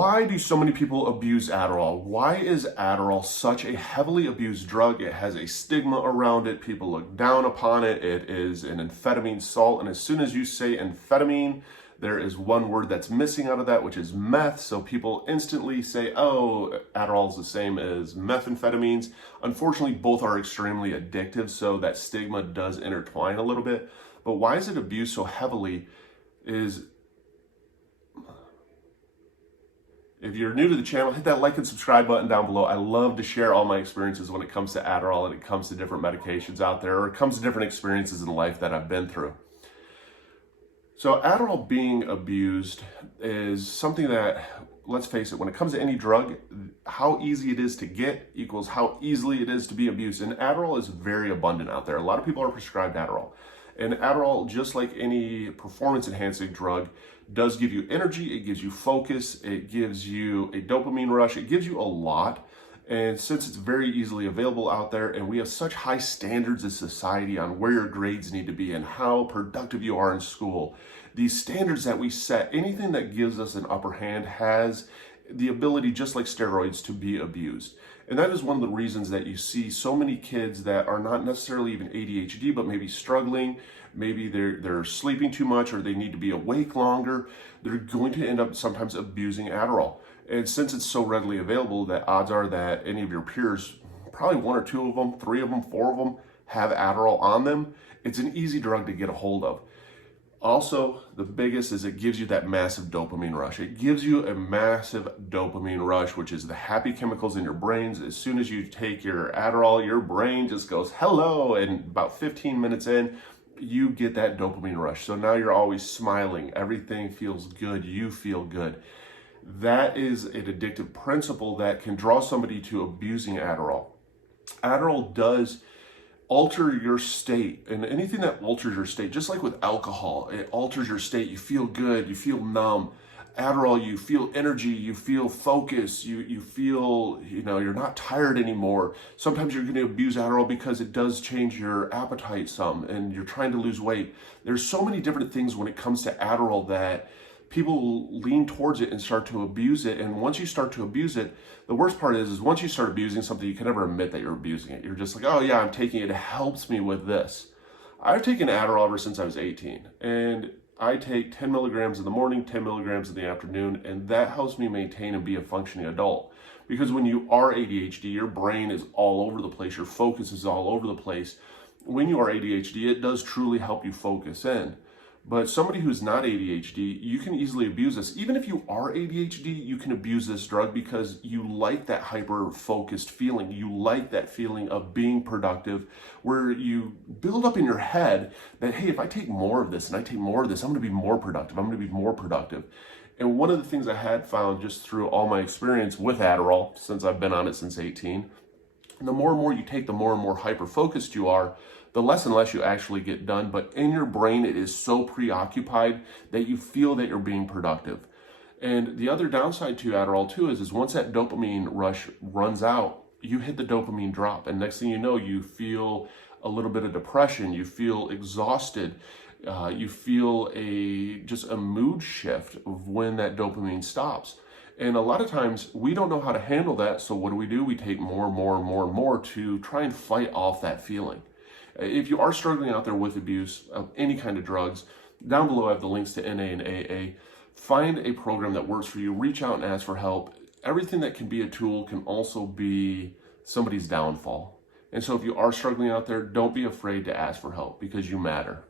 Why do so many people abuse Adderall? Why is Adderall such a heavily abused drug? It has a stigma around it. People look down upon it. It is an amphetamine salt. And as soon as you say amphetamine, there is one word that's missing out of that, which is meth. So people instantly say, oh, Adderall is the same as methamphetamines. Unfortunately, both are extremely addictive. So that stigma does intertwine a little bit. But why is it abused so heavily is, if you're new to the channel, hit that like and subscribe button down below. I love to share all my experiences when it comes to Adderall and it comes to different medications out there, or it comes to different experiences in life that I've been through. So Adderall being abused is something that, let's face it, when it comes to any drug, how easy it is to get equals how easily it is to be abused. And Adderall is very abundant out there. A lot of people are prescribed Adderall. And Adderall, just like any performance-enhancing drug, does give you energy, it gives you focus, it gives you a dopamine rush, it gives you a lot. And since it's very easily available out there, and we have such high standards as society on where your grades need to be and how productive you are in school, these standards that we set, anything that gives us an upper hand has the ability, just like steroids, to be abused. And that is one of the reasons that you see so many kids that are not necessarily even ADHD, but maybe struggling, maybe they're sleeping too much, or they need to be awake longer. They're going to end up sometimes abusing Adderall. And since it's so readily available, that odds are that any of your peers, probably one or two of them, three of them, four of them, have Adderall on them. It's an easy drug to get a hold of. Also, the biggest is it gives you that massive dopamine rush. It gives you a massive dopamine rush, which is the happy chemicals in your brains. As soon as you take your Adderall, your brain just goes, hello, and about 15 minutes in, you get that dopamine rush. So now you're always smiling. Everything feels good. You feel good. That is an addictive principle that can draw somebody to abusing Adderall. Adderall does alter your state, and anything that alters your state, just like with alcohol, it alters your state. You feel good, you feel numb. Adderall, you feel energy, you feel focus, you feel, you're not tired anymore. Sometimes you're going to abuse Adderall because it does change your appetite some, and you're trying to lose weight. There's so many different things when it comes to Adderall that people lean towards it and start to abuse it. And once you start to abuse it, the worst part is once you start abusing something, you can never admit that you're abusing it. You're just like, oh yeah, I'm taking it. It helps me with this. I've taken Adderall ever since I was 18. And I take 10 milligrams in the morning, 10 milligrams in the afternoon, and that helps me maintain and be a functioning adult. Because when you are ADHD, your brain is all over the place. Your focus is all over the place. When you are ADHD, it does truly help you focus in. But somebody who's not ADHD, you can easily abuse this. Even if you are ADHD, you can abuse this drug because you like that hyper-focused feeling. You like that feeling of being productive, where you build up in your head that, hey, if I take more of this and I take more of this, I'm going to be more productive. I'm going to be more productive. And one of the things I had found just through all my experience with Adderall, since I've been on it since 18, the more and more you take, the more and more hyper-focused you are, the less and less you actually get done. But in your brain, it is so preoccupied that you feel that you're being productive. And the other downside to Adderall too is once that dopamine rush runs out, you hit the dopamine drop. And next thing you know, you feel a little bit of depression. You feel exhausted. You feel just a mood shift of when that dopamine stops. And a lot of times we don't know how to handle that. So what do? We take more and more and more and more to try and fight off that feeling. If you are struggling out there with abuse of any kind of drugs, down below I have the links to NA and AA. Find a program that works for you. Reach out and ask for help. Everything that can be a tool can also be somebody's downfall. And so if you are struggling out there, don't be afraid to ask for help because you matter.